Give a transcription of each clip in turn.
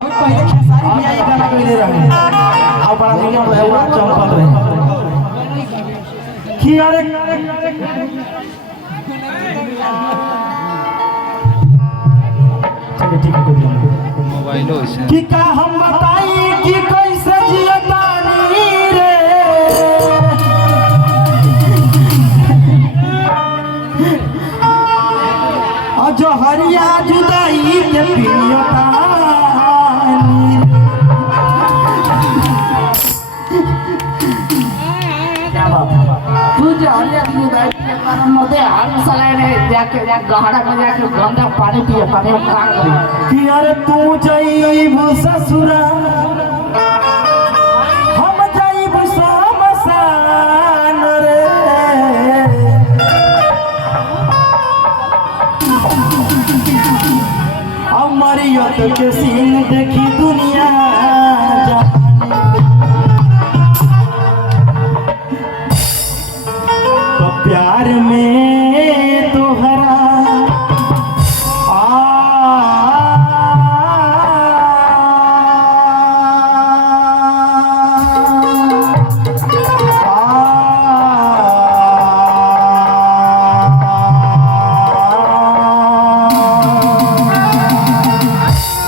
पहले खेसारी भैया ये गाना गइले रहे आ बड़ा निमन रहे बड़ा चमकत रहे कि अरे चलिए ठीक है कोई मोबाइल हो इसे कि का हम बताई कि कैसे जियतानी रे आ जो हरिया जुदाई के पियतानी क्या बात है तू जो हरिया जुदाई के कारण मते हाल सलाए ने जाके गहरा में जाके गंदा पानी पिए पानी का करी कि अरे तू जाइबू ससुरा हम जाइबू शमशान रे अमरियत के सीन देखी दुनिया जाने तो प्यार में तोहरा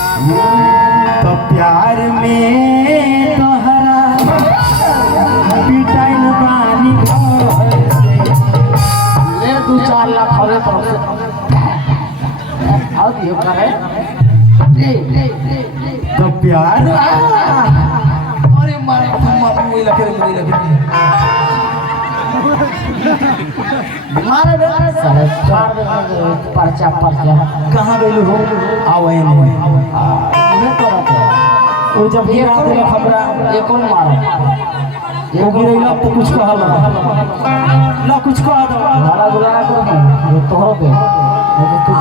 तो प्यार में तोहरा पिटाइल बानी ले 2-4 लाख हवे तरफ से और ये करे तो प्यार अरे मारे मुई लगे मारे साले चार पर्चा कहाँ गइलू हो आवे नहीं ये करत है वो जब गिरा देला हमरा ये कौन मारे वो गिरैला तो कुछ कहला ना कुछ कह दो मारा गुलाना करो ये तोहरो पे तू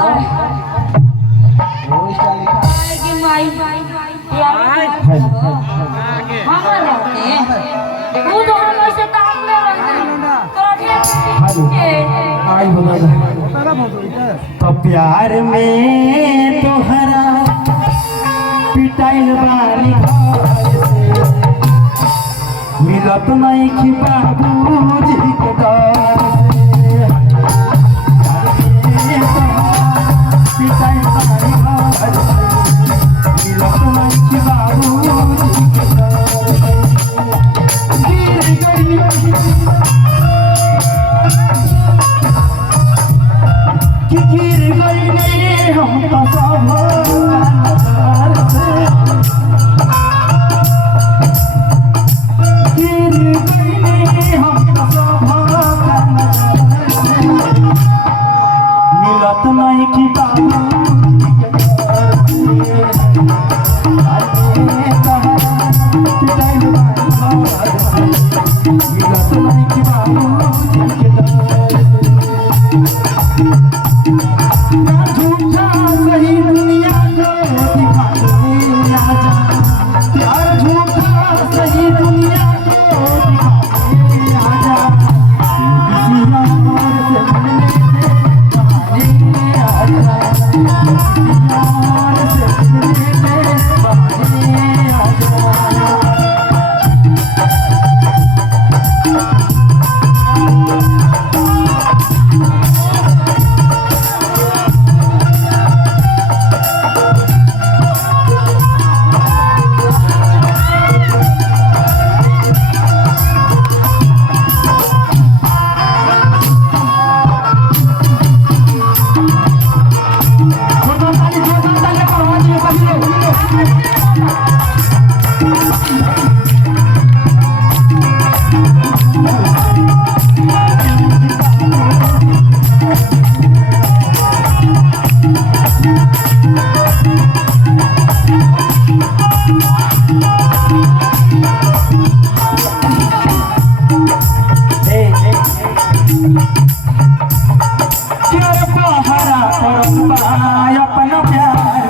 वो स्टाइल कि माई हमरा रहते तू तो हम से काम में रहते आई बता तो प्यार में तोहरा पिटाइल बानी मिलत नहीं कि बाबूजी के डर से पिटाइल बानी मिलत नहीं कि बाबूजी के डर गिर गई कि गिर गई हम तो सब गिर गई हम तो सब मिलत नहीं कि मिलत नहीं कि बाबूजी के झूठा सही दुनिया को दिखाने आजा प्यार झूठा सही दुनिया को दिखाने आजा किसी और से मिलने बहाने आजा किसी और से मिलने बहाने आजा अपना प्यार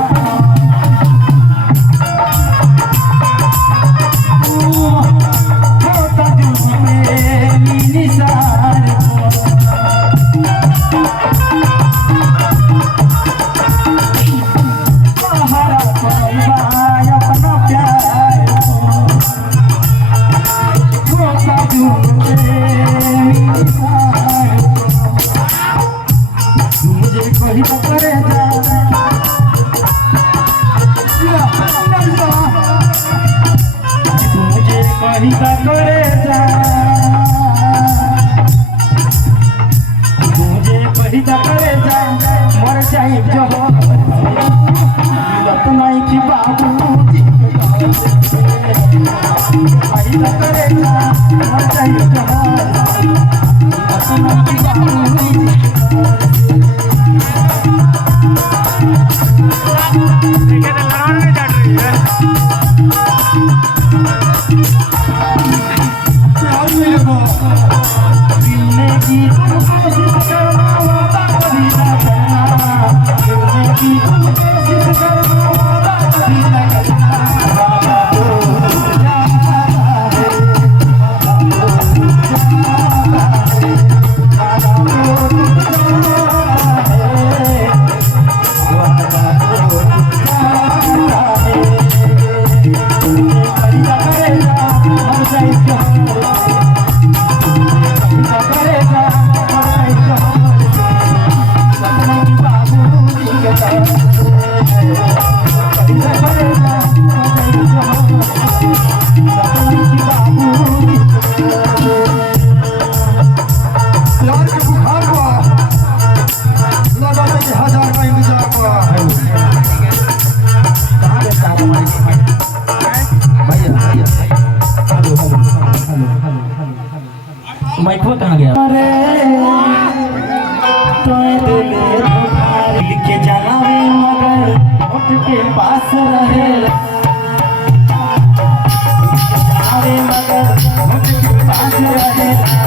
मुझे कहीं का करे जा मुझे कहीं का करे जा मर जाए जो लत नहीं की बाबू कहीं का करे जा मर जाए जो लत नहीं की बाबू माइको कहाँ गया? अरे दिल के जलावे मगर होठ के पास रहे जलावे मगर होठ के पास रहे